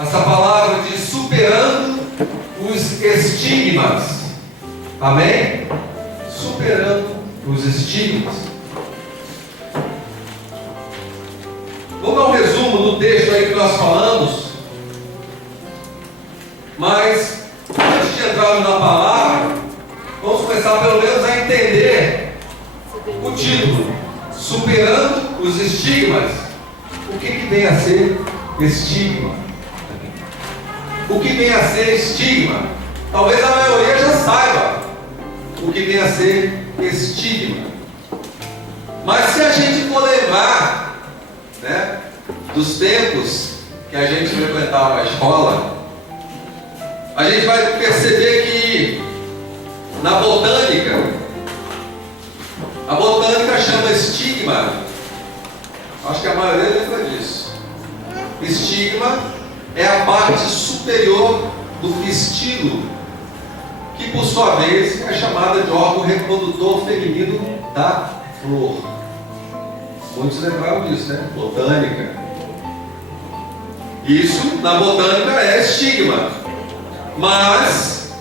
Essa palavra de superando os estigmas. Amém? Superando os estigmas. Vamos dar um resumo do texto aí que nós falamos. Mas, antes de entrarmos na palavra, vamos começar pelo menos a entender o título: Superando os estigmas. O que vem a ser estigma? O que vem a ser estigma? Talvez a maioria já saiba o que vem a ser estigma. Mas se a gente for lembrar, né, dos tempos que a gente frequentava a escola, a gente vai perceber que na botânica, a botânica chama estigma, acho que a maioria lembra disso. Estigma é a parte superior do pistilo, que por sua vez é chamada de órgão reprodutor feminino da flor. Muitos lembraram disso, né? Botânica. Isso na botânica é estigma. Mas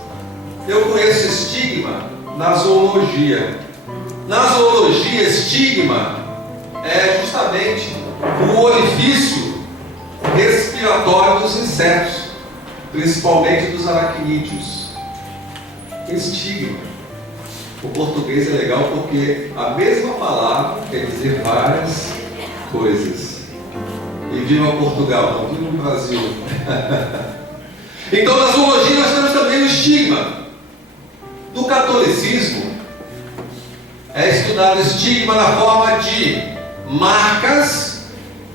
eu conheço estigma na zoologia. Na zoologia, estigma é justamente o orifício respiratório dos insetos, principalmente dos aracnídeos. Estigma. O português é legal porque a mesma palavra quer dizer várias coisas. E viva Portugal, não viva no Brasil. Então, na zoologia nós temos também o estigma. No catolicismo é estudado o estigma na forma de marcas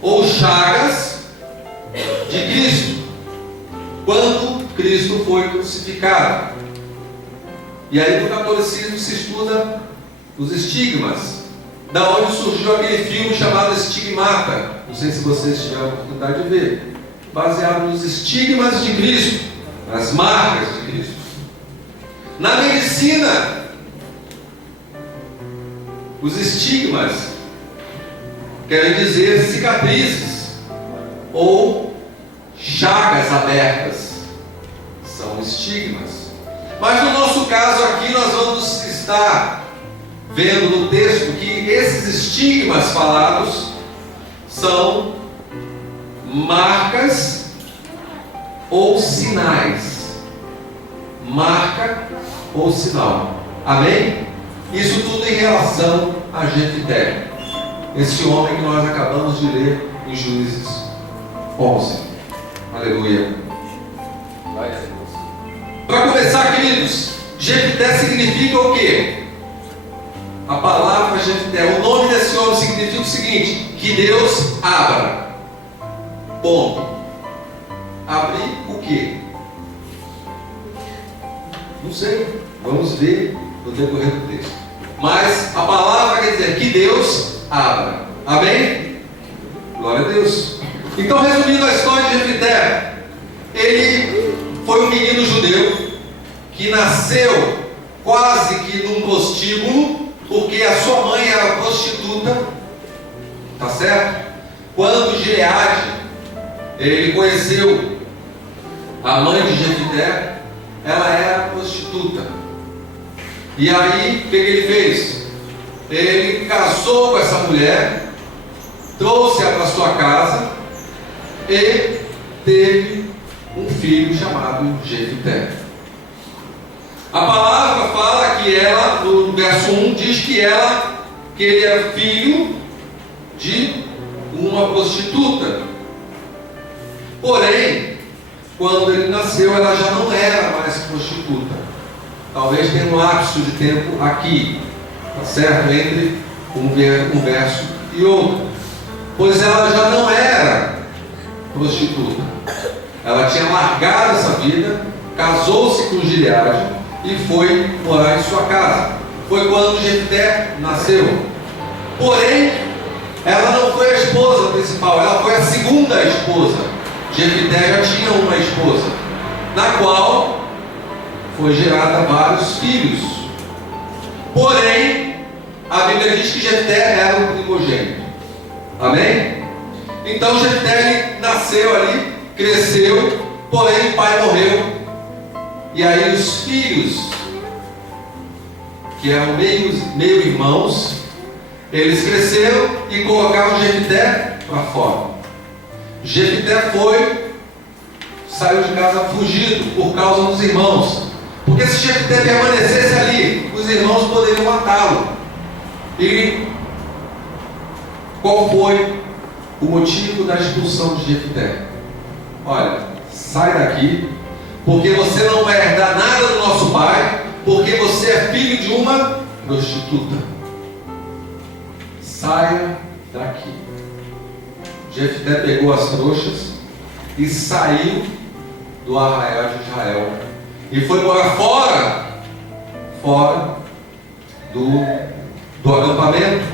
ou chagas de Cristo, quando Cristo foi crucificado. E aí no catolicismo se estuda os estigmas, da onde surgiu aquele filme chamado Estigmata. Não sei se vocês tiveram a oportunidade de ver, baseado nos estigmas de Cristo, nas marcas de Cristo. Na medicina, os estigmas querem dizer cicatrizes ou chagas abertas, são estigmas. Mas no nosso caso aqui nós vamos estar vendo no texto que esses estigmas falados são marcas ou sinais. Marca ou sinal. Amém? Isso tudo em relação a Jefté, esse homem que nós acabamos de ler em Juízes 11. Aleluia. Para começar, queridos, Jefté significa o quê? A palavra Jefté, o nome desse homem significa o seguinte: que Deus abra. Ponto. Abrir o quê? Não sei. Vamos ver no decorrer do texto. Mas a palavra quer dizer que Deus abra. Amém? Glória a Deus. Então, resumindo a história de Jefté, ele foi um menino judeu que nasceu quase que num prostíbulo, porque a sua mãe era prostituta, tá certo? Quando Gileade, ele conheceu a mãe de Jefté, ela era prostituta. E aí, o que ele fez? Ele casou com essa mulher, trouxe-a para sua casa e teve um filho chamado Jefté. A palavra fala que ela, no verso 1, diz que ele era filho de uma prostituta. Porém, quando ele nasceu, ela já não era mais prostituta. Talvez tenha um lapso de tempo aqui, tá certo? Entre um verso e outro. Pois ela já não era prostituta. Ela tinha largado essa vida, casou-se com Gileade e foi morar em sua casa. Foi quando Jefté nasceu. Porém, ela não foi a esposa principal, ela foi a segunda esposa. Jefté já tinha uma esposa, na qual foi gerada vários filhos. Porém, a Bíblia diz que Jefté era o primogênito. Amém? Então Jefté nasceu ali cresceu, porém o pai morreu. E aí os filhos, que eram meio irmãos, eles cresceram e colocaram Jefité para fora. Jefité saiu de casa fugido por causa dos irmãos. Porque se Jefité permanecesse ali, os irmãos poderiam matá-lo. E qual foi o motivo da expulsão de Jefité? Olha, sai daqui, porque você não vai herdar nada do nosso pai, porque você é filho de uma prostituta. Saia daqui. Jefité pegou as trouxas e saiu do arraial de Israel e foi morar fora do acampamento,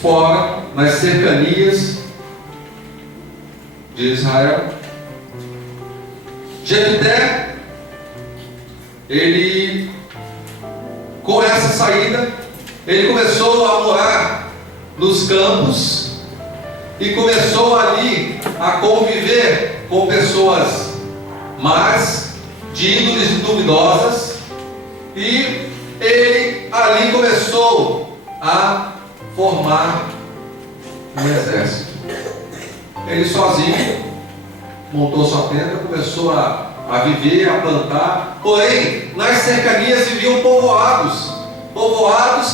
fora nas cercanias de Israel. Jefité, ele, com essa saída, ele começou a morar nos campos e começou ali a conviver com pessoas más, de ídolos duvidosas, e ele ali começou a formar um exército. Ele sozinho montou sua tenda, começou a viver, a plantar. Porém, nas cercanias viviam povoados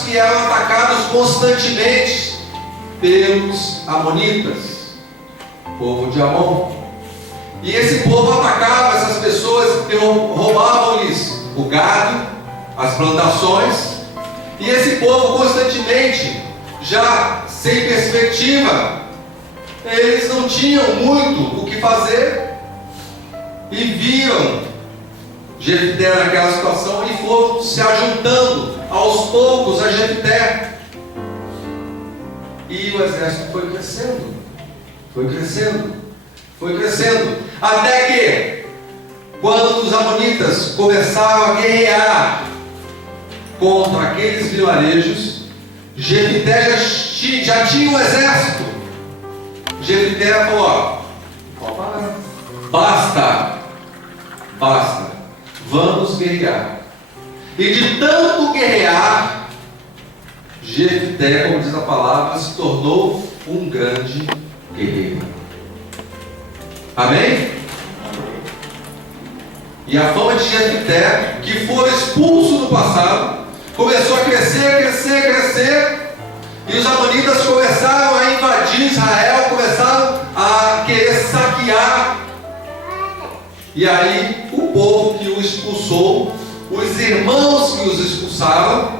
que eram atacados constantemente pelos amonitas, povo de Amon. E esse povo atacava essas pessoas, roubavam-lhes o gado, as plantações, e esse povo constantemente, já sem perspectiva, eles não tinham muito o que fazer, e viram Jefité naquela situação e foram se ajuntando aos poucos a Jefité. E o exército foi crescendo, até que, quando os amonitas começaram a guerrear contra aqueles vilarejos, Jefité já tinha um exército. Jefité falou: basta, vamos guerrear. E de tanto guerrear, Jefité, como diz a palavra, se tornou um grande guerreiro. Amém? E a fama de Jefité, que foi expulso no passado, começou a crescer, e os amonitas começaram a invadir Israel, começaram a querer saquear. E aí o povo que o expulsou, os irmãos que os expulsaram,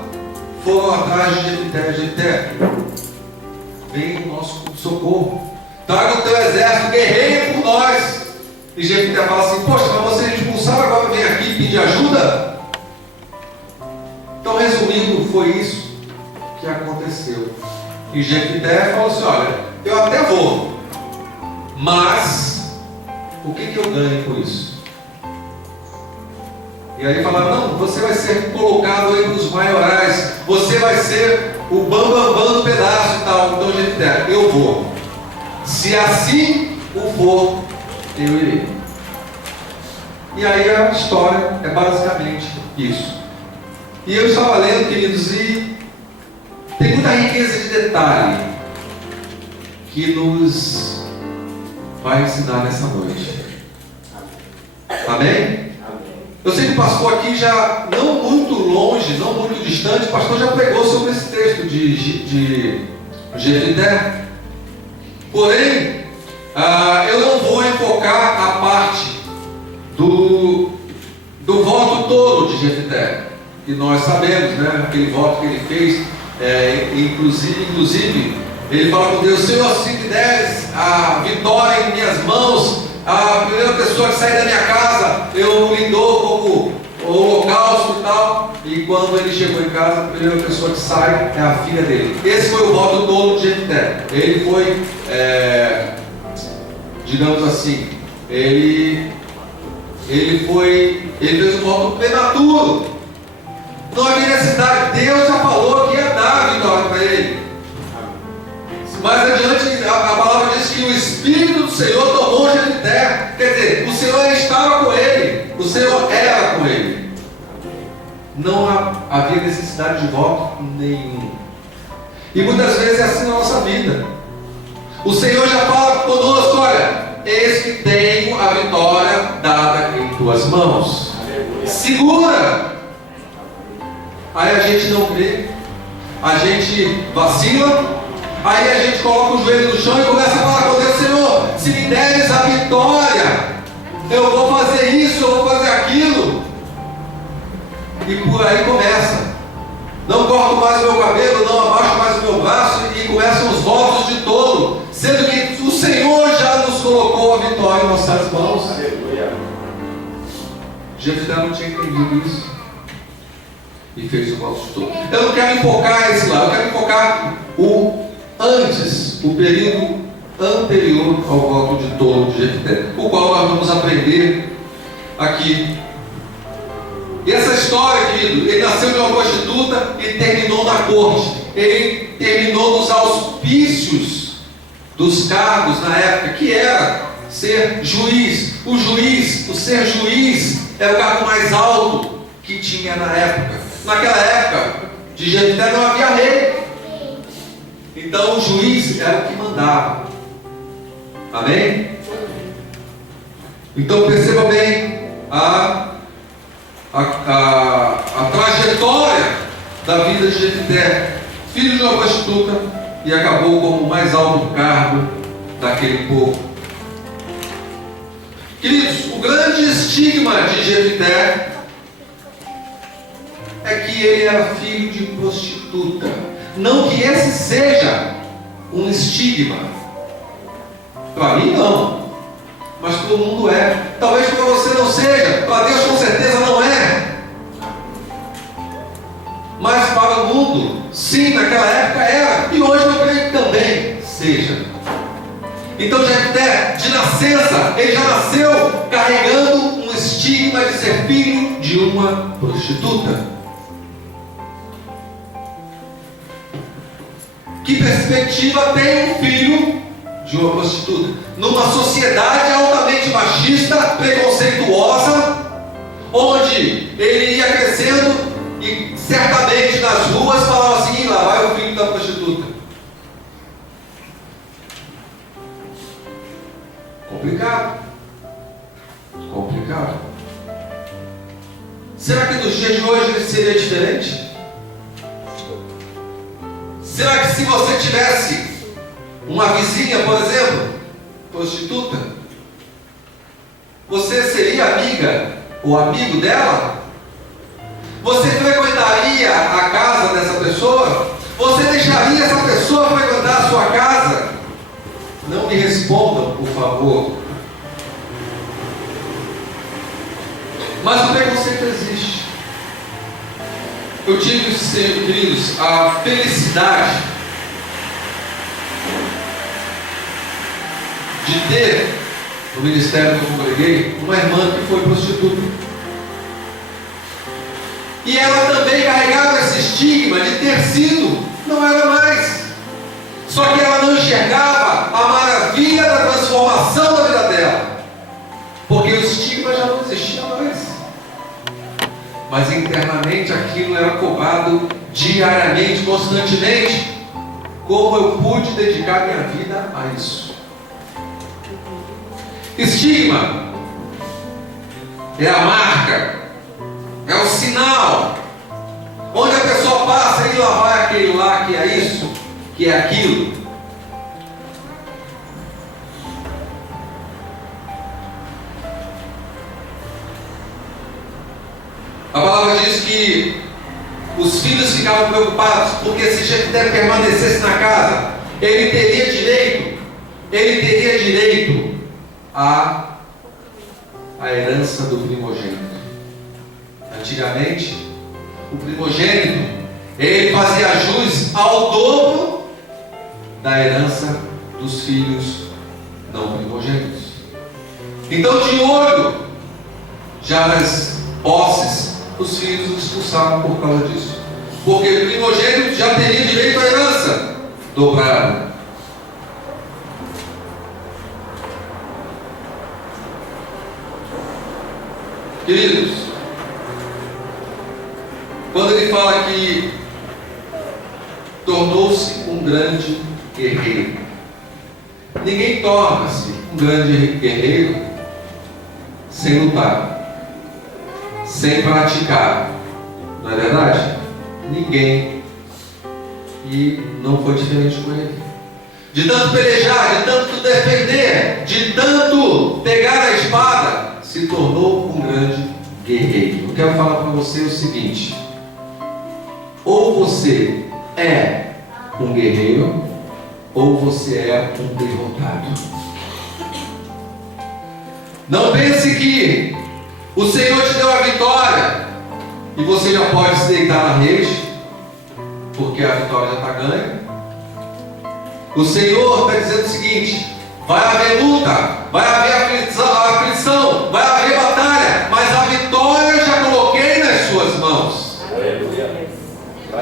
foram atrás de Jefité. Jefité, vem o nosso socorro, traga o teu exército, guerreia por nós. E Jefité fala assim: poxa, mas vocês expulsaram, agora vem aqui pedir ajuda? Então, resumindo, foi isso que aconteceu. E Jefité falou assim: olha, eu até vou, mas o que eu ganho com isso? E aí falaram: não, você vai ser colocado entre os maiorais, você vai ser o bambambam do pedaço e tal. Então Jefité, eu vou. Se assim o for, eu irei. E aí a história é basicamente isso. E eu estava lendo, queridos, e tem muita riqueza de detalhe que nos vai ensinar nessa noite. Amém? Eu sei que o pastor aqui já, não muito longe, não muito distante, o pastor já pregou sobre esse texto de Jefité. Porém, eu não vou enfocar a parte do voto todo de Jefité, que nós sabemos, né? Aquele voto que ele fez, inclusive, ele fala com Deus: Senhor, se me deres a vitória em minhas mãos, a primeira pessoa que sair da minha casa, eu lhe dou como holocausto e tal. E quando ele chegou em casa, a primeira pessoa que sai é a filha dele. Esse foi o voto todo de Jefité. Ele foi, digamos assim, ele fez um voto prematuro. Não havia necessidade. Deus já falou que ia dar a vitória para ele. Mais adiante, a palavra diz que o Espírito do Senhor tomou Jefité. Jefté. Quer dizer, o Senhor estava com ele, o Senhor era com ele. Não havia necessidade de voto nenhum. E muitas vezes é assim na nossa vida. O Senhor já fala conosco: olha, eis que tenho a vitória dada em tuas mãos. Segura. Aí a gente não crê, a gente vacila, aí a gente coloca o joelho no chão e começa a falar com Deus: Senhor, se me deres a vitória, eu vou fazer isso, eu vou fazer aquilo. E por aí começa. Não corto mais o meu cabelo, não abaixo mais o meu braço, e começam os votos de tolo, sendo que o Senhor já nos colocou a vitória em nossas mãos. Jefté não tinha entendido isso e fez o voto de tolo. Eu não quero enfocar esse lado, eu quero enfocar o antes, o período anterior ao voto de tolo de Jefté, o qual nós vamos aprender aqui. E essa história, querido, ele nasceu de uma prostituta e terminou na corte. Ele terminou nos auspícios dos cargos na época, que era ser juiz. O ser juiz, era o cargo mais alto que tinha na época. Naquela época de Jefté não havia rei. Então o juiz era o que mandava. Amém? Então perceba bem a trajetória da vida de Jefté, filho de uma prostituta, e acabou como o mais alto cargo daquele povo. Queridos, o grande estigma de Jefté é que ele era filho de prostituta. Não que esse seja um estigma. Para mim não, mas para o mundo é. Talvez para você não seja, para Deus com certeza não é. Mas para o mundo, sim, naquela época era. E hoje eu creio que também seja. Então Jefté, de nascença, ele já nasceu carregando um estigma de ser filho de uma prostituta. Que perspectiva tem um filho de uma prostituta? Numa sociedade altamente machista, preconceituosa, onde ele ia crescendo e certamente nas ruas falava assim: lá vai o filho da prostituta. Complicado. Complicado. Será que nos dias de hoje seria diferente? Será que se você tivesse uma vizinha, por exemplo, prostituta, você seria amiga ou amigo dela? Você frequentaria a casa dessa pessoa? Você deixaria essa pessoa frequentar a sua casa? Não me respondam, por favor. Mas o preconceito existe. Eu tive, queridos, a felicidade de ter no ministério que eu congreguei uma irmã que foi prostituta. E ela também carregava esse estigma de ter sido, não era mais. Só que ela não enxergava a maravilha da transformação da vida dela, porque o estigma já não existia mais. Mas internamente aquilo era cobrado diariamente, constantemente. Como eu pude dedicar minha vida a isso? Estigma é a marca, é o sinal, onde a pessoa passa e lá vai aquele lá que é isso, que é aquilo. A palavra diz que os filhos ficavam preocupados, porque se Jefté permanecesse na casa, ele teria direito à herança do primogênito. Antigamente, o primogênito, ele fazia jus ao dobro da herança dos filhos não primogênitos. Então, de olho já nas posses, os filhos os expulsavam por causa disso, porque o primogênito já teria direito à herança dobrada. Queridos, quando ele fala que tornou-se um grande guerreiro, ninguém torna-se um grande guerreiro sem lutar, sem praticar, não é verdade? Ninguém. E não foi diferente com ele. De tanto pelejar, de tanto defender, de tanto pegar a espada, se tornou um grande guerreiro. Eu quero falar para você o seguinte: ou você é um guerreiro, ou você é um derrotado. Não pense que o Senhor te deu a vitória e você já pode se deitar na rede, porque a vitória já está ganha. O Senhor está dizendo o seguinte: vai haver luta, vai haver aflição, vai haver batalha, mas a vitória já coloquei nas suas mãos.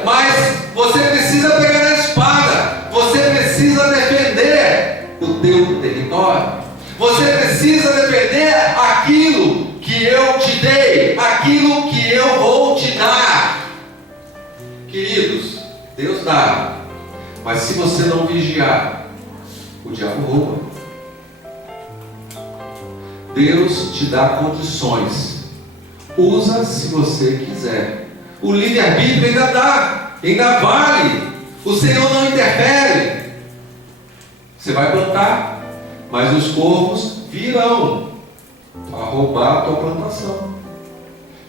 Mas você precisa pegar a espada, você precisa defender o teu território, você precisa defender aquilo que eu te dei, aquilo que eu vou te dar. Queridos, Deus dá, mas se você não vigiar, o diabo rouba. Deus te dá condições, usa se você quiser. O livre-arbítrio ainda dá, ainda vale. O Senhor não interfere. Você vai plantar, mas os corvos virão para roubar a tua plantação.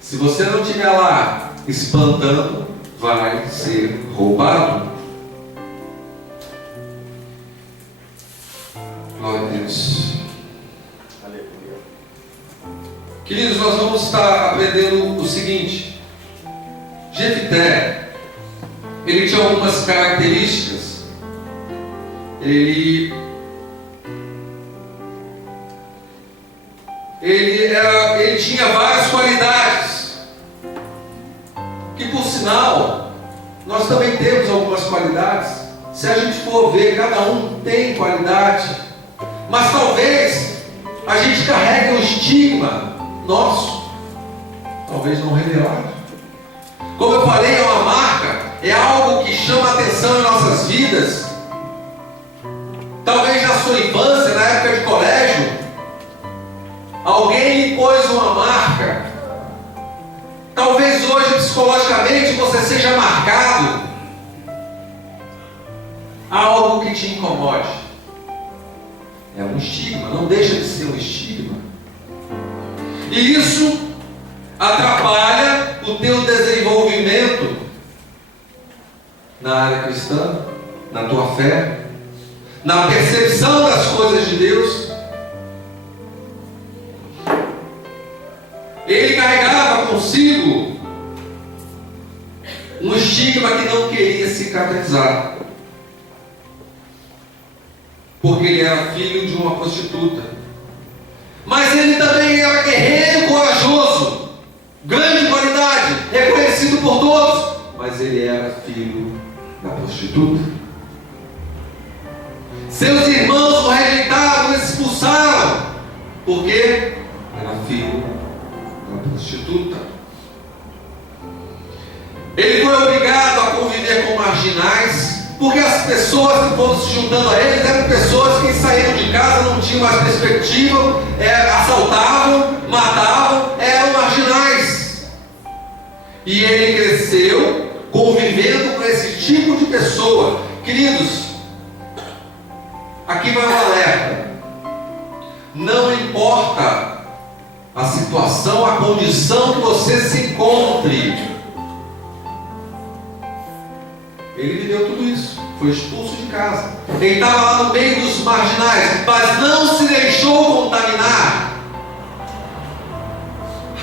Se você não estiver lá espantando, vai ser roubado. Glória a Deus. Aleluia. Queridos, nós vamos estar aprendendo o seguinte: Jefté, ele tinha algumas características. Ele tinha várias qualidades, que por sinal, nós também temos algumas qualidades. Se a gente for ver, cada um tem qualidade, mas talvez a gente carregue um estigma nosso, talvez não revelado. Como eu falei, é uma marca, é algo que chama a atenção em nossas vidas. Talvez na sua infância, na época de colégio, alguém lhe pôs uma marca. Talvez hoje, psicologicamente, você seja marcado. Há algo que te incomode. É um estigma, não deixa de ser um estigma. E isso atrapalha o teu desenvolvimento na área cristã, na tua fé, na percepção das coisas de Deus. Ele carregava consigo um estigma que não queria cicatrizar, porque ele era filho de uma prostituta. Mas ele também era guerreiro e corajoso, grande qualidade, reconhecido por todos, mas ele era filho da prostituta. Seus irmãos o rejeitaram, o expulsaram, porque era filho da prostituta. Ele foi obrigado a conviver com marginais, porque as pessoas que foram se juntando a eles eram pessoas que saíram de casa, não tinham mais perspectiva, assaltavam, matavam, eram marginais. E ele cresceu convivendo com esse tipo de pessoa. Queridos, aqui vai um alerta: não importa a situação, a condição que você se encontre. Ele viveu tudo isso, foi expulso de casa. Ele estava lá no meio dos marginais, mas não se deixou contaminar.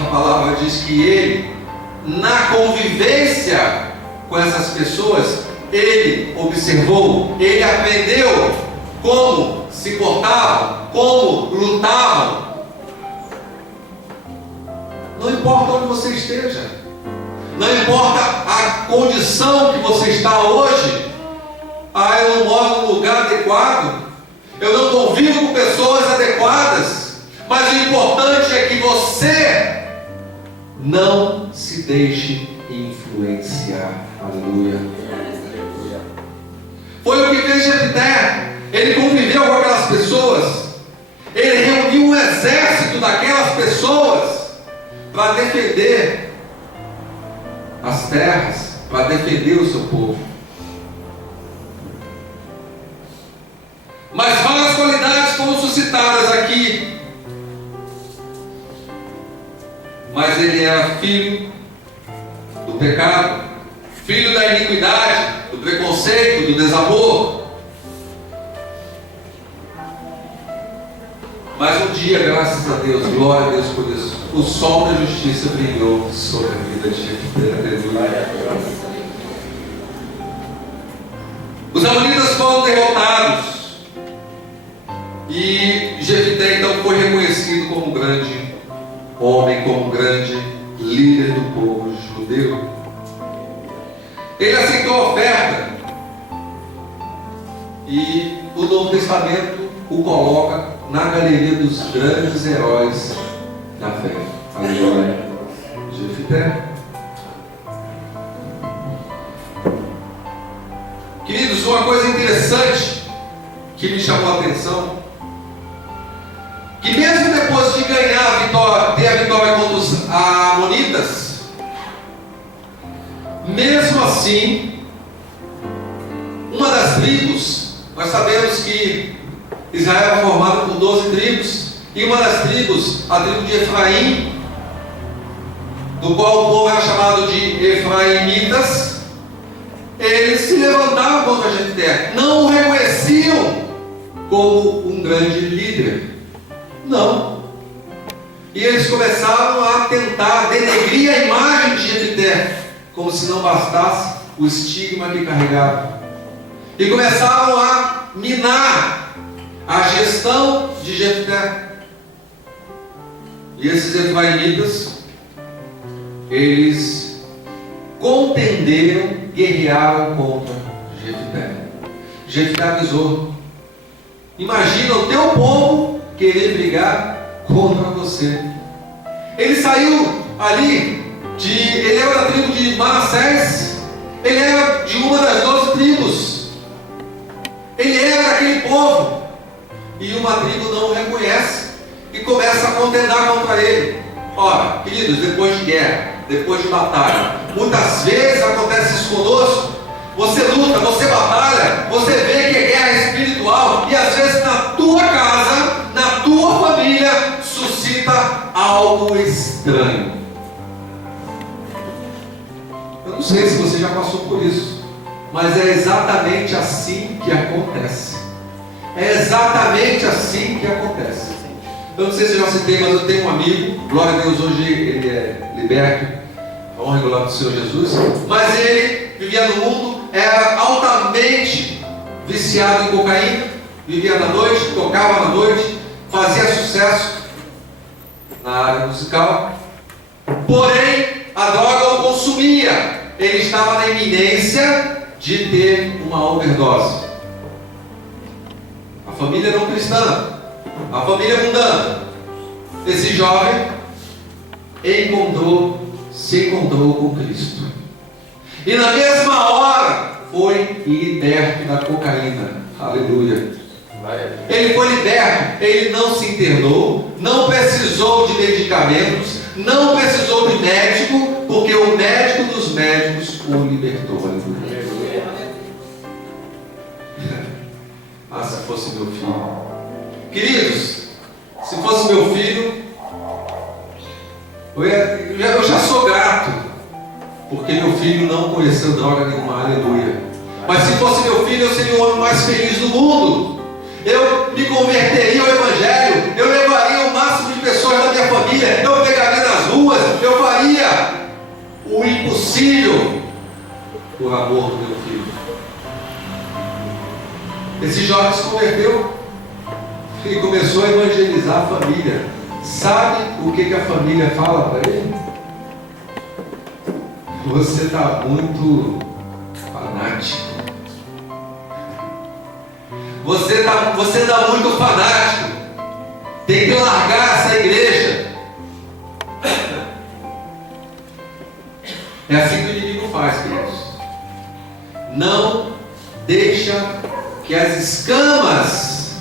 A palavra diz que ele, na convivência com essas pessoas, ele observou, ele aprendeu como se portavam, como lutavam. Não importa onde você esteja, não importa a condição que você está hoje. Eu não moro num lugar adequado, eu não convivo com pessoas adequadas, mas o importante é que você Não se deixe influenciar. Aleluia. Foi o que fez Jefté. Ele conviveu com aquelas pessoas. Ele reuniu um exército daquelas pessoas para defender as terras, para defender o seu povo. Mas várias qualidades foram suscitadas aqui. Mas ele era filho do pecado, filho da iniquidade, do preconceito, do desamor. Mas um dia, graças a Deus, glória a Deus por isso, o sol da justiça brilhou sobre a vida de Jefté. Aleluia. Os amonitas foram derrotados. E Jefté então foi reconhecido como um grande homem, como um grande líder do povo judeu. Ele aceitou a oferta. E o Novo Testamento o coloca na galeria dos grandes heróis da fé. Aleluia. Jefté. Queridos, uma coisa interessante que me chamou a atenção, que mesmo depois de ganhar a vitória, ter a vitória contra os amonitas, mesmo assim, uma das tribos, nós sabemos que Israel era formado por 12 tribos, e uma das tribos, a tribo de Efraim, do qual o povo era chamado de Efraimitas, eles se levantavam contra Jefté, não o reconheciam como um grande líder. Não. E eles começaram a tentar denegrir a imagem de Jefté, como se não bastasse o estigma que carregava. E começaram a minar a gestão de Jefté. E esses efraimitas, eles contenderam, guerrearam contra Jefté. Jefté avisou: imagina o teu povo querer brigar contra você. Ele saiu ali ele era da tribo de Manassés, ele era de uma das 12 tribos, ele era daquele povo, e uma tribo não o reconhece e começa a contendar contra ele. Ora, queridos, depois de guerra, depois de batalha, muitas vezes acontece isso conosco. Você luta, você batalha, você vê que é guerra espiritual, e às vezes na tua casa, na tua família, suscita algo estranho. Eu não sei se você já passou por isso, mas é exatamente assim que acontece. É exatamente assim que acontece. Eu não sei se eu já citei, mas eu tenho um amigo, glória a Deus, hoje ele é liberto, a honra e glória do Senhor Jesus, mas ele vivia no mundo, era altamente viciado em cocaína, vivia na noite, tocava na noite, fazia sucesso na área musical, porém a droga o consumia. Ele estava na iminência de ter uma overdose. A família não cristã, a família mundana, esse jovem se encontrou com Cristo, e na mesma hora foi liberto da cocaína. Aleluia. Ele foi liberto, ele não se internou, não precisou de medicamentos, não precisou de médico, porque o médico dos médicos o libertou. Aleluia. Ah, se fosse meu filho. Queridos, se fosse meu filho, eu já sou grato, porque meu filho não conheceu droga nenhuma. Aleluia. Mas se fosse meu filho, eu seria o homem mais feliz do mundo. Eu me converteria ao Evangelho, eu levaria o máximo de pessoas da minha família, eu pegaria nas ruas, eu faria o impossível por amor do meu filho. Esse jovem se converteu e começou a evangelizar a família. Sabe o que a família fala para ele? Você está muito fanático. Você está muito fanático. Tem que largar essa igreja. É assim que o inimigo faz, queridos. Não deixa que as escamas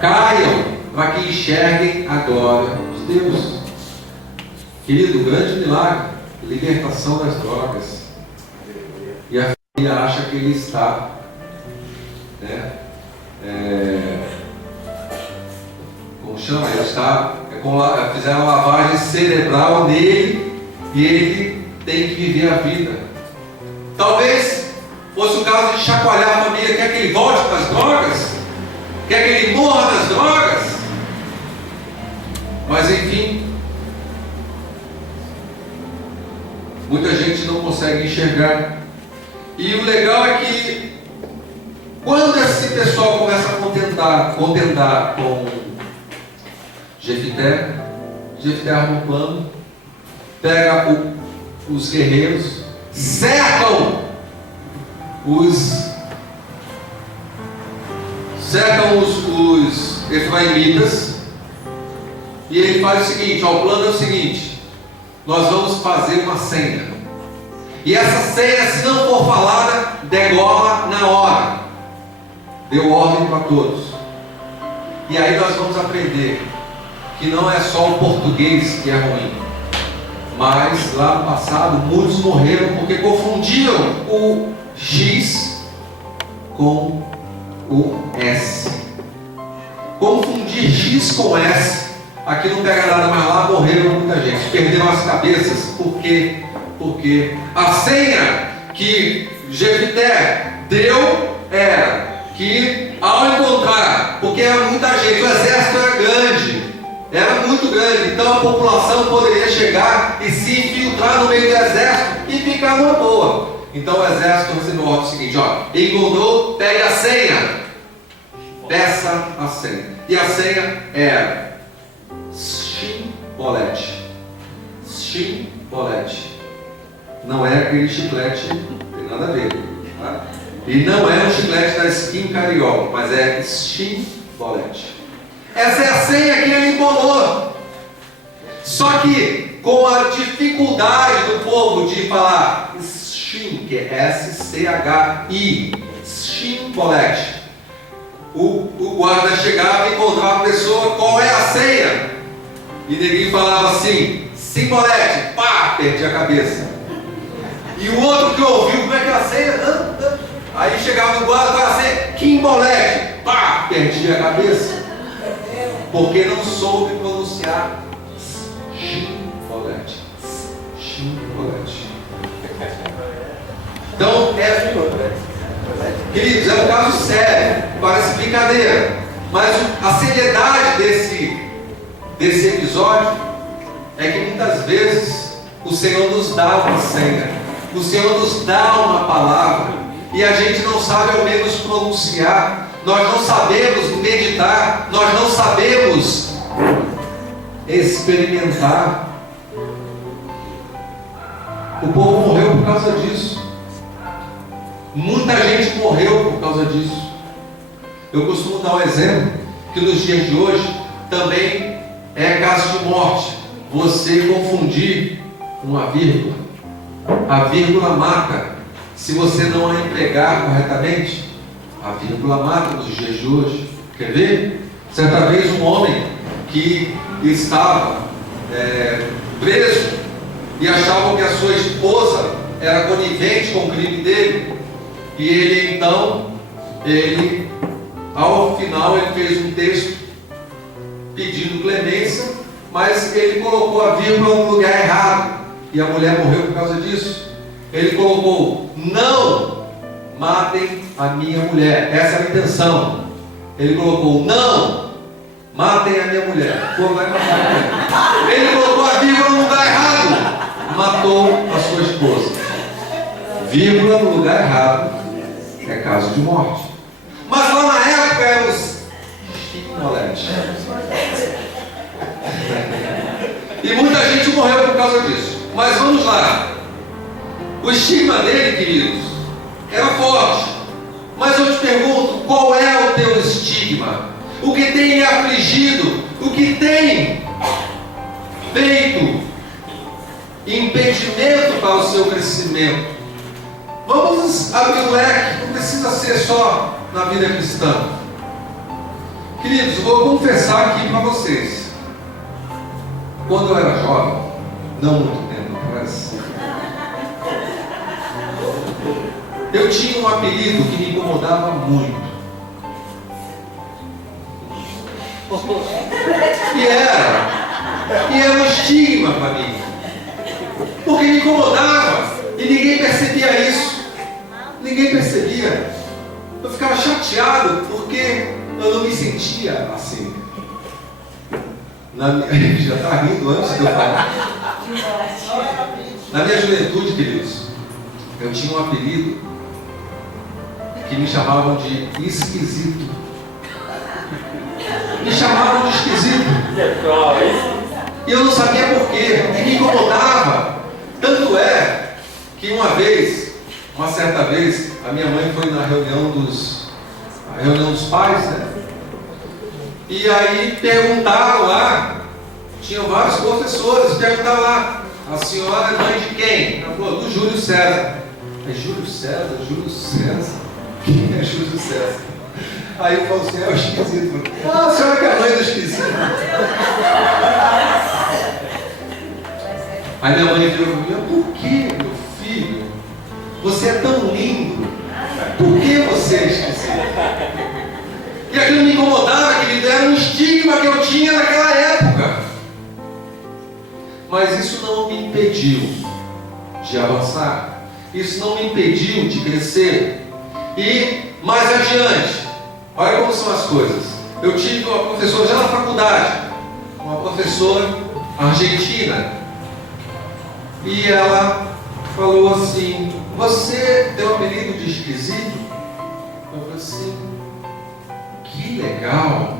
caiam para que enxerguem a glória de Deus. Querido, o grande milagre, libertação das drogas. E a família acha que ele está, né? Como chama? Ele está, fizeram uma lavagem cerebral nele e ele tem que viver a vida. Talvez fosse o caso de chacoalhar a família. Quer que ele volte para as drogas? Quer que ele morra das drogas? Mas enfim, muita gente não consegue enxergar. E o legal é que quando esse pessoal começa a contendar com Jefité arma um plano, pega os guerreiros, cercam os efraimitas, e ele faz o seguinte: o plano é o seguinte: nós vamos fazer uma senha, e essa senha, se não for falada, degola na hora. Deu ordem para todos. E aí nós vamos aprender que não é só o português que é ruim, mas lá no passado muitos morreram porque confundiam o X com o S. Confundir X com S, aqui não pega nada, mas lá morreram muita gente, perderam as cabeças. Por quê? Porque a senha que Jefité deu era que, ao encontrar, porque era muita gente, o exército era grande, era muito grande, então a população poderia chegar e se infiltrar no meio do exército e ficar numa boa. Então o exército recebeu a ordem seguinte: encontrou, pegue a senha, peça a senha. E a senha era Shimboleth. Shimboleth. Não é aquele chiclete, não tem nada a ver, tá? E não é um chiclete da Skin Carioca, mas é Shimboleth. Essa é a senha que ele embolou. Só que com a dificuldade do povo de falar Shin, que é S-C-H-I, Shimboleth, o guarda chegava e encontrava a pessoa: qual é a senha? E ninguém falava assim, Simbolete, pá, perdi a cabeça. E o outro que ouviu, como é que é a senha? Aí chegava no guarda, qual é a senha? Kimbolete, pá, perdi a cabeça. Porque não soube pronunciar Shimbolete. Shimbolete. Então, queridos, é um caso sério, parece brincadeira, mas a seriedade desse episódio é que muitas vezes o Senhor nos dá uma senha, o Senhor nos dá uma palavra, e a gente não sabe ao menos pronunciar, nós não sabemos meditar, nós não sabemos experimentar. O povo morreu por causa disso. Muita gente morreu por causa disso. Eu costumo dar um exemplo que nos dias de hoje também é caso de morte. Você confundir uma vírgula. A vírgula mata. Se você não a empregar corretamente, a vírgula mata nos dias de hoje. Quer ver? Certa vez um homem que estava preso e achavam que a sua esposa era conivente com o crime dele. E ele então, ao final, ele fez um texto pedindo clemência, mas ele colocou a vírgula no lugar errado, e a mulher morreu por causa disso. Ele colocou: não matem a minha mulher. Essa era a intenção. Ele colocou: não matem a minha mulher. Pô, vai matar a mulher. Ele colocou a vírgula no lugar errado, matou a sua esposa. Vírgula no lugar errado é caso de morte. Mas lá na época eram os Shimbolete. E muita gente morreu por causa disso. Mas vamos lá. O estigma dele, queridos, era forte. Mas eu te pergunto, qual é o teu estigma? O que tem lhe afligido? O que tem feito impedimento para o seu crescimento. Vamos abrir o leque, não precisa ser só na vida cristã. Queridos, vou confessar aqui para vocês. Quando eu era jovem, não muito tempo atrás, eu tinha um apelido que me incomodava muito. E era um estigma para mim. Porque me incomodava e ninguém percebia isso. Ninguém percebia. Eu ficava chateado porque eu não me sentia assim. Já está rindo antes de eu falar. Na minha juventude, queridos, eu tinha um apelido que me chamavam de esquisito. Me chamavam de esquisito. E eu não sabia porquê. E me incomodava. Tanto é que uma certa vez, a minha mãe foi na reunião dos pais, né? E aí perguntaram lá, tinham vários professores, perguntaram lá, a senhora é mãe de quem? Ela falou, do Júlio César. É Júlio César? Júlio César? Quem é Júlio César? Aí eu falo assim, é o esquisito. Ah, a senhora que é a mãe do esquisito. Aí minha mãe virou para mim, por que, meu filho? Você é tão lindo. Por que você é esquisito? E aquilo me incomodava, querido, era um estigma que eu tinha naquela época. Mas isso não me impediu de avançar. Isso não me impediu de crescer. E mais adiante, olha como são as coisas. Eu tive uma professora já na faculdade, uma professora argentina, e ela falou assim, você tem um apelido de esquisito? Eu falei assim, que legal.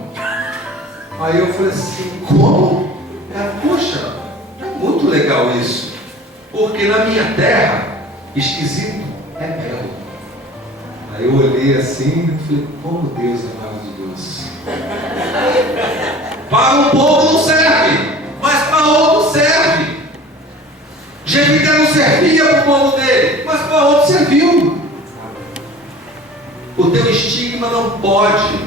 Aí eu falei assim, como? Ela, poxa, é muito legal isso, porque na minha terra, esquisito é belo. Aí eu olhei assim e falei, como Deus é maravilhoso. Para um povo não serve, mas para outro serve. Jefité não servia para o povo dele, mas para outro serviu. O teu estigma não pode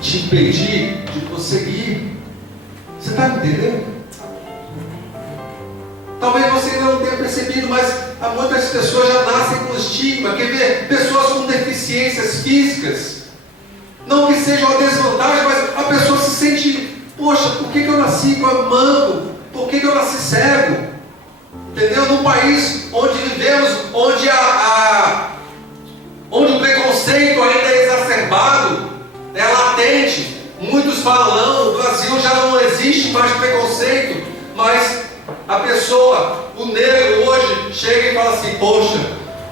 te impedir de prosseguir. Você está me entendendo? Talvez você ainda não tenha percebido, mas muitas pessoas já nascem com estigma. Quer ver? Pessoas com deficiências físicas. Não que seja uma desvantagem, mas a pessoa se sente, poxa, por que eu nasci com a manco? Por que eu nasci cego? Entendeu? Num país onde vivemos, onde o preconceito ainda é exacerbado, é latente. Muitos falam, não, no Brasil já não existe mais preconceito, mas a pessoa, o negro hoje, chega e fala assim, poxa,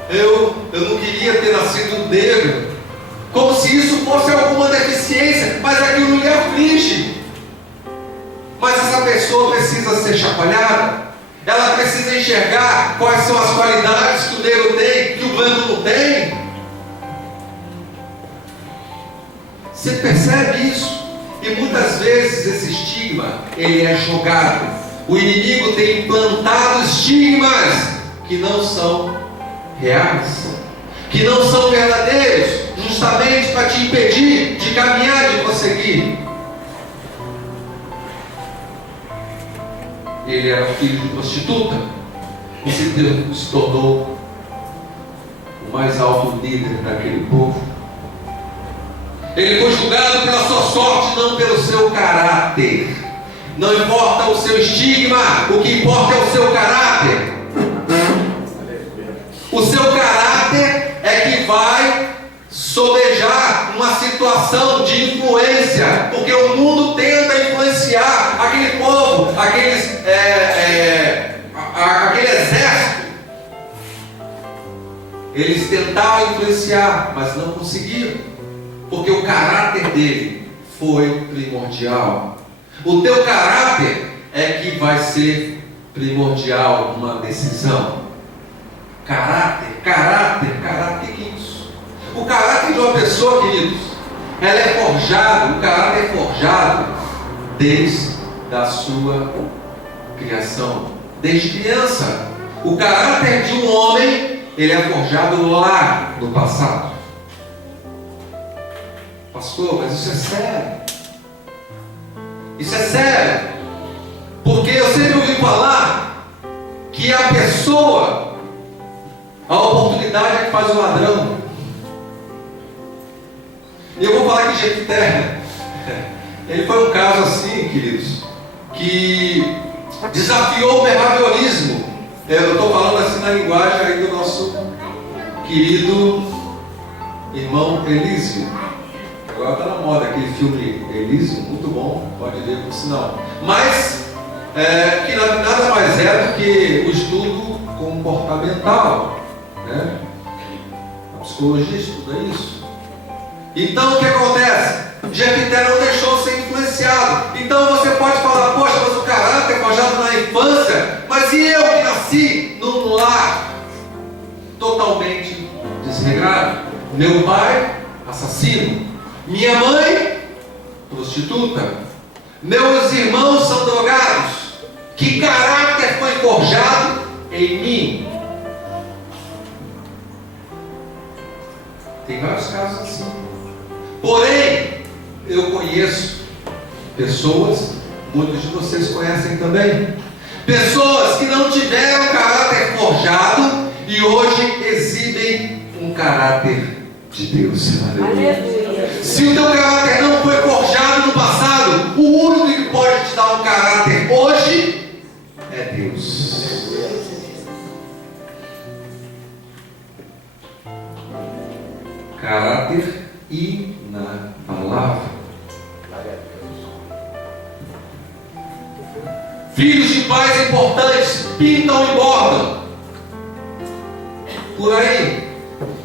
eu não queria ter nascido negro, como se isso fosse alguma deficiência, mas aquilo não lhe aflige. Mas essa pessoa precisa ser chacoalhada, ela precisa enxergar quais são as qualidades que o negro tem, que o branco não tem. Você percebe isso? E muitas vezes esse estigma, ele é jogado. O inimigo tem implantado estigmas que não são reais, que não são verdadeiros, justamente para te impedir de caminhar, de prosseguir. Ele era filho de prostituta e se tornou o mais alto líder daquele povo. Ele foi julgado pela sua sorte, não pelo seu caráter. Não importa o seu estigma, o que importa é o seu caráter. O seu caráter é que vai sobejar uma situação de influência, porque o mundo tenta influenciar aquele povo, aquele exército. Eles tentaram influenciar, mas não conseguiram, porque o caráter dele foi primordial. O teu caráter é que vai ser primordial numa decisão. Caráter, o que é isso? O caráter de uma pessoa, queridos, ela é forjado, o caráter é forjado desde a sua criação. desde criança. O caráter de um homem, ele é forjado lá no passado. Pastor, mas isso é sério. Isso é sério. Porque eu sempre ouvi falar que a pessoa, a oportunidade é que faz o ladrão. E eu vou falar que Jefté, ele foi um caso assim, queridos, que desafiou o behaviorismo. Eu estou falando assim na linguagem aí do nosso querido irmão Elísio. Agora está na moda aquele filme Elísio, muito bom, pode ver por sinal. Mas, que nada mais é do que o estudo comportamental, né? A psicologia estuda isso. Então o que acontece? Jefté não deixou ser influenciado. Então você pode falar, poxa, mas o caráter forjado na infância, mas e eu que nasci num lar totalmente desregrado? Meu pai, assassino. Minha mãe, prostituta. Meus irmãos são drogados. Que caráter foi forjado em mim? Tem vários casos assim. Porém, eu conheço pessoas, muitos de vocês conhecem também, pessoas que não tiveram caráter forjado e hoje exibem um caráter de Deus. Aleluia. Se o teu caráter não foi forjado no passado, o único que pode te dar um caráter hoje é Deus. Caráter inabalável. Filhos de pais importantes pintam e bordam por aí,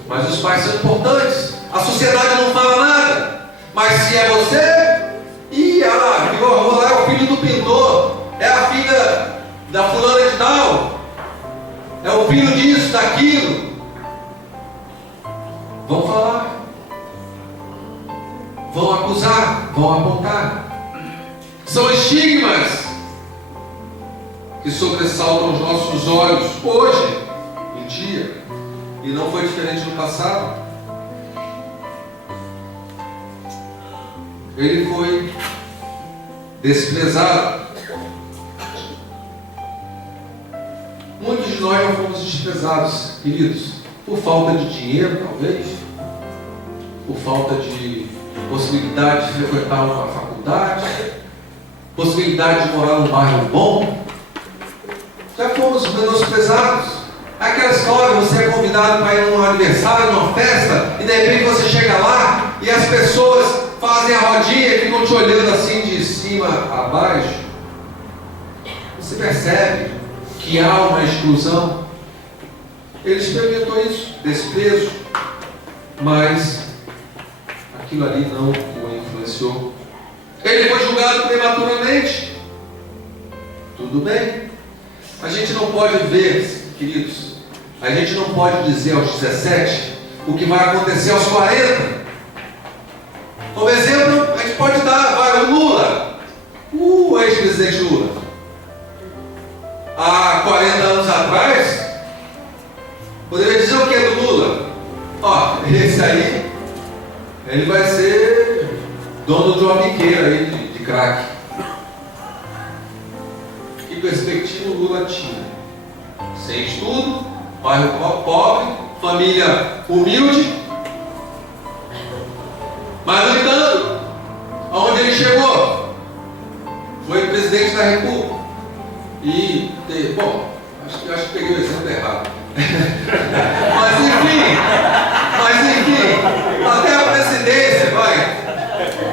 mas os pais são importantes. A sociedade não fala nada, mas se é você, vou lá, é o filho do pintor, é a filha da fulana de tal, é o filho disso, daquilo. Vão falar, vão acusar, vão apontar. São estigmas que sobressaltam os nossos olhos hoje em dia, e não foi diferente no passado. Ele foi desprezado. Muitos de nós já fomos desprezados, queridos, por falta de dinheiro, talvez, por falta de possibilidade de frequentar uma faculdade, possibilidade de morar num bairro bom. Já fomos menosprezados. Aquela história, você é convidado para ir num aniversário, numa festa, e de repente você chega lá e as pessoas fazem a rodinha e ficam te olhando assim de cima a baixo. Você percebe que há uma exclusão. Ele experimentou isso, desprezo, mas aquilo ali não o influenciou. Ele foi julgado prematuramente. Tudo bem. A gente não pode ver, queridos, a gente não pode dizer aos 17 o que vai acontecer aos 40. Como exemplo, a gente pode dar o Lula, o ex-presidente Lula. Há 40 anos atrás, poderia dizer o que do Lula? Esse aí, ele vai ser dono de uma biqueira aí de crack. Que perspectiva o Lula tinha? Sem estudo, bairro pobre, família humilde. Mas, no entanto, aonde ele chegou? Foi presidente da República. E, acho que peguei o exemplo errado. Mas enfim, até a presidência, vai.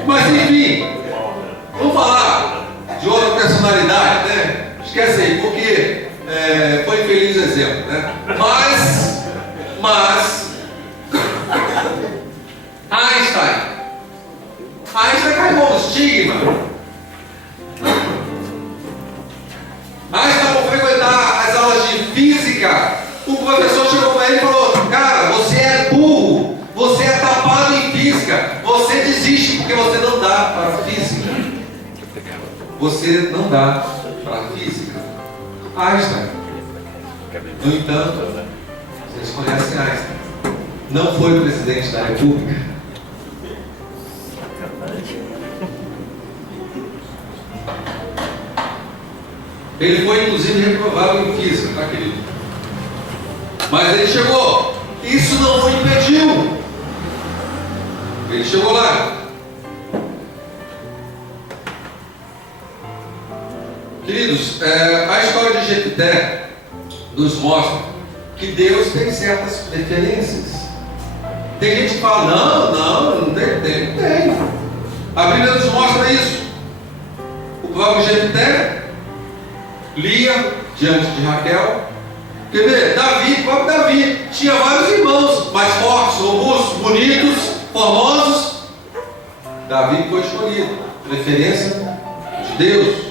Mas enfim, vamos falar de outra personalidade, né? Esquece aí, porque foi infeliz o exemplo, né? Mas Einstein caiu no estigma. Einstein, para frequentar as aulas de física, o professor chegou para ele e falou: cara, você é burro, você é tapado em física, você desiste porque você não dá para a física. Você não dá para a física. Einstein. No entanto, vocês conhecem Einstein. Não foi presidente da República. Ele foi inclusive reprovado em física, tá, querido? Mas ele chegou. Isso não o impediu. Ele chegou lá. Queridos, a história de Jefté nos mostra que Deus tem certas preferências. Tem gente que fala, não tem. A Bíblia nos mostra isso. O próprio Jefté, Lia, diante de Raquel. Quer ver? Davi, o próprio Davi, tinha vários irmãos, mais fortes, robustos, bonitos, formosos. Davi foi escolhido, preferência de Deus.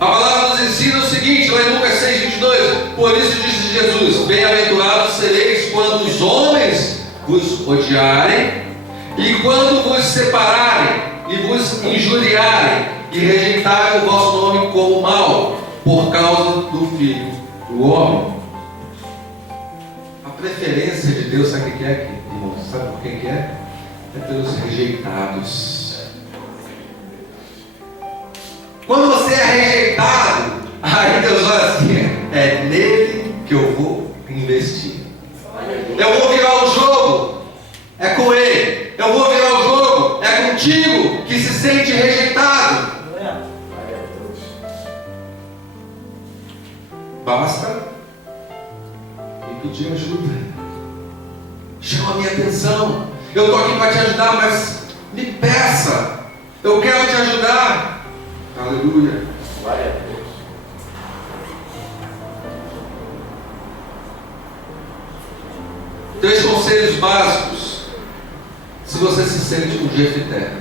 A palavra nos ensina o seguinte, lá em Lucas 6:22, por isso disse Jesus, bem-aventurados sereis quando os homens vos odiarem, e quando vos separarem, e vos injuriarem, e rejeitarem o vosso nome como mal, por causa do Filho do Homem. A preferência de Deus, sabe o que é, irmãos? Sabe por quem que é? É pelos rejeitados. Quando você é rejeitado, aí Deus olha assim, é nele que eu vou investir. Eu vou virar o jogo, é com ele. Eu vou virar o jogo, é contigo que se sente rejeitado. Basta me pedir ajuda. Chama a minha atenção. Eu estou aqui para te ajudar, mas me peça. Eu quero te ajudar. Aleluia. Glória a Deus. Três conselhos básicos. Se você se sente um Jefté,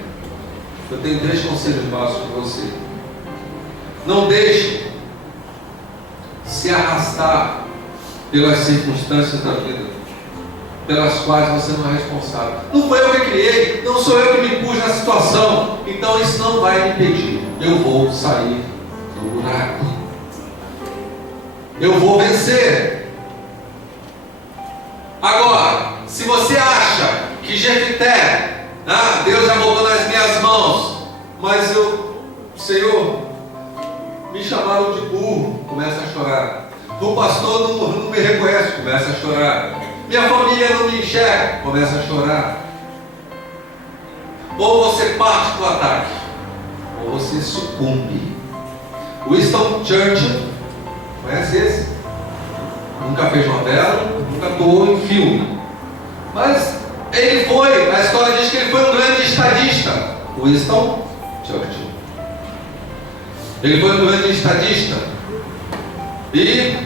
eu tenho 3 conselhos básicos para você. Não deixe se arrastar pelas circunstâncias da vida, pelas quais você não é responsável. Não foi eu que criei, não sou eu que me pus na situação, então isso não vai me impedir. Eu vou sair do buraco. Eu vou vencer. Agora, se você acha que Jefté, Deus já botou nas minhas mãos, mas Senhor, me chamaram de burro, começa a chorar. O pastor não me reconhece, começa a chorar. Minha família não me enxerga, começa a chorar. Ou você parte para o ataque, ou você sucumbe. Winston Churchill, conhece esse? Nunca fez novela, nunca atuou em filme. Mas ele foi, a história diz que ele foi um grande estadista. Winston Churchill. Ele foi um grande estadista. E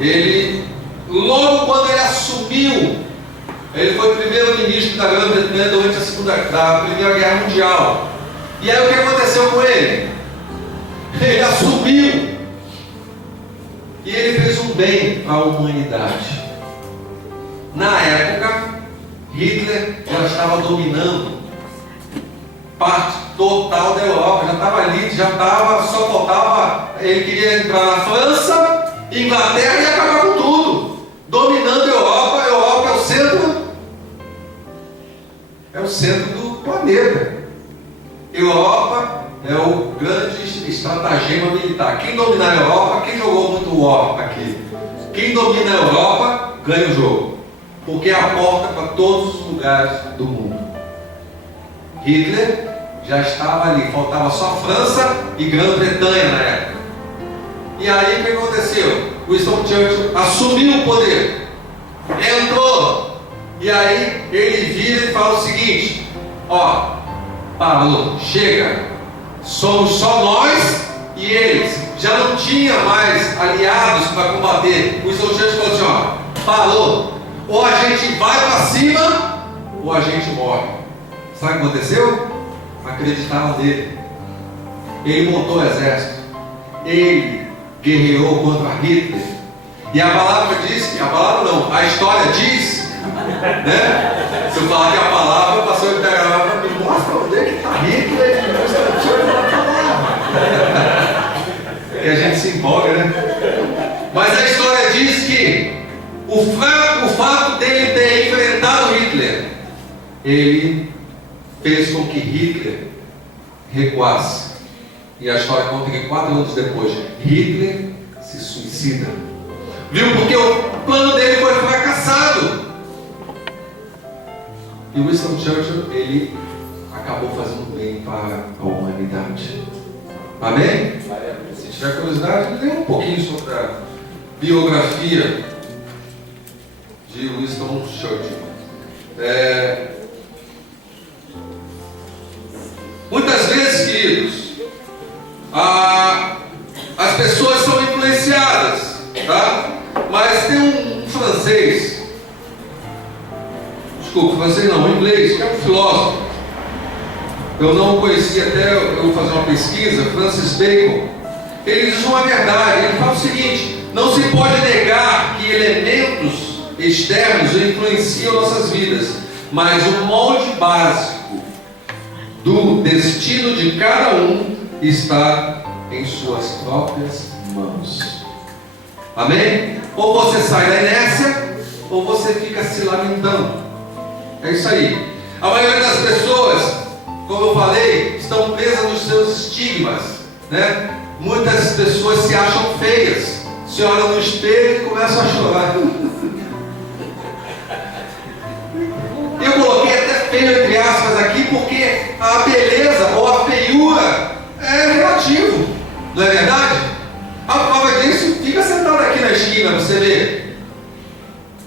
ele, logo quando ele assumiu, ele foi primeiro-ministro da Grã-Bretanha durante a Primeira Guerra Mundial. E aí o que aconteceu com ele? Ele assumiu e ele fez um bem para a humanidade. Na época, Hitler já estava dominando parte total da Europa, já estava ali, só faltava, ele queria entrar na França, Inglaterra e acabar com tudo, dominando a Europa. A Europa é o centro do planeta. Europa é o grande estratagema militar. Quem dominar a Europa, quem jogou muito War aqui? Quem domina a Europa ganha o jogo, porque é a porta para todos os lugares do mundo. Hitler já estava ali, faltava só França e Grã-Bretanha na época. E aí o que aconteceu? Winston Churchill assumiu o poder, entrou, e aí ele vira e fala o seguinte: parou, chega, somos só nós e eles. Já não tinha mais aliados para combater. O Winston Churchill falou assim: parou, ou a gente vai para cima ou a gente morre. Sabe o que aconteceu? Acreditaram nele. Ele montou o exército, ele guerreou contra Hitler. E a palavra diz, a história diz, né? Se eu falar que a palavra, o pastor me pega lá e me mostra onde é que está Hitler. O fato dele ter enfrentado Hitler, ele fez com que Hitler recuasse. E a história conta que 4 anos depois, Hitler se suicida. Viu? Porque o plano dele foi fracassado. E Winston Churchill, ele acabou fazendo bem para a humanidade. Amém? Se tiver curiosidade, lê um pouquinho sobre a biografia de Winston Churchill. Muitas vezes, queridos, as pessoas são influenciadas, tá? Mas tem um francês, francês não, um inglês, que é um filósofo. Eu não o conheci até eu fazer uma pesquisa, Francis Bacon. Ele diz uma verdade, ele fala o seguinte: não se pode negar que elementos externos influenciam nossas vidas, mas o molde básico do destino de cada um está em suas próprias mãos. Amém? Ou você sai da inércia, ou você fica se lamentando. É isso aí. A maioria das pessoas, como eu falei, estão presas nos seus estigmas, né? Muitas pessoas se acham feias, se olham no espelho e começam a chorar. Eu coloquei até feio entre aspas aqui, porque a beleza ou a feiura é relativo, não é verdade? A prova disso, fica sentado aqui na esquina, você vê.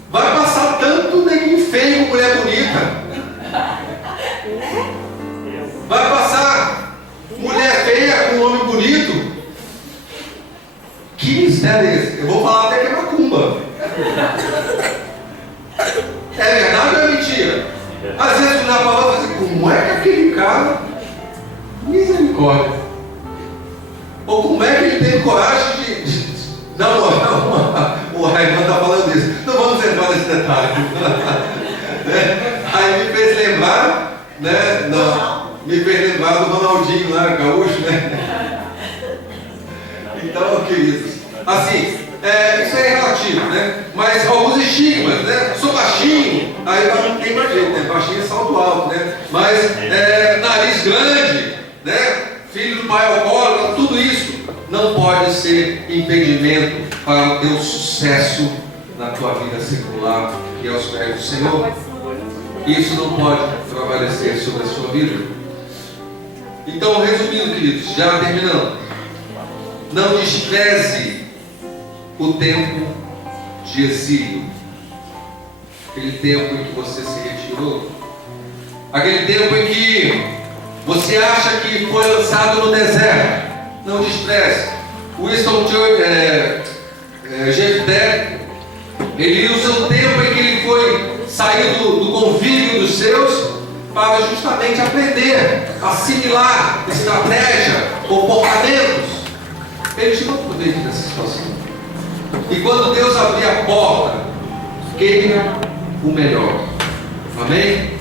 Vai passar tanto neguinho feio com mulher bonita. Vai passar mulher feia com homem bonito. Que mistério é esse? Eu vou falar até que é macumba. É verdade ou é mentira? Às vezes na palavra vai dizer, como é que aquele cara, misericórdia, ou como é que ele teve coragem de namorar o Raimundo está falando isso. Não vamos entrar nesse detalhe. Aí me fez lembrar, né? Não, me fez lembrar do Ronaldinho lá, gaúcho, né? Então, queridos, assim, isso é relativo, né? Mas alguns estigmas, né? Sou baixinho, aí não tem mais jeito, né? Baixinho é salto alto, né? Mas nariz grande, né? Filho do pai alcoólatra, tudo isso não pode ser impedimento para o teu sucesso na tua vida secular e aos pés do Senhor. Isso não pode prevalecer sobre a sua vida. Então, resumindo, queridos, já terminando, não despreze o tempo de exílio, aquele tempo em que você se retirou, aquele tempo em que você acha que foi lançado no deserto. Não despreze. Winston Jefté, ele usa o tempo em que ele foi sair do convívio dos seus para justamente aprender, assimilar estratégia, comportamentos. Ele tirou proveito dessa situação. E quando Deus abrir a porta, queira o melhor. Amém?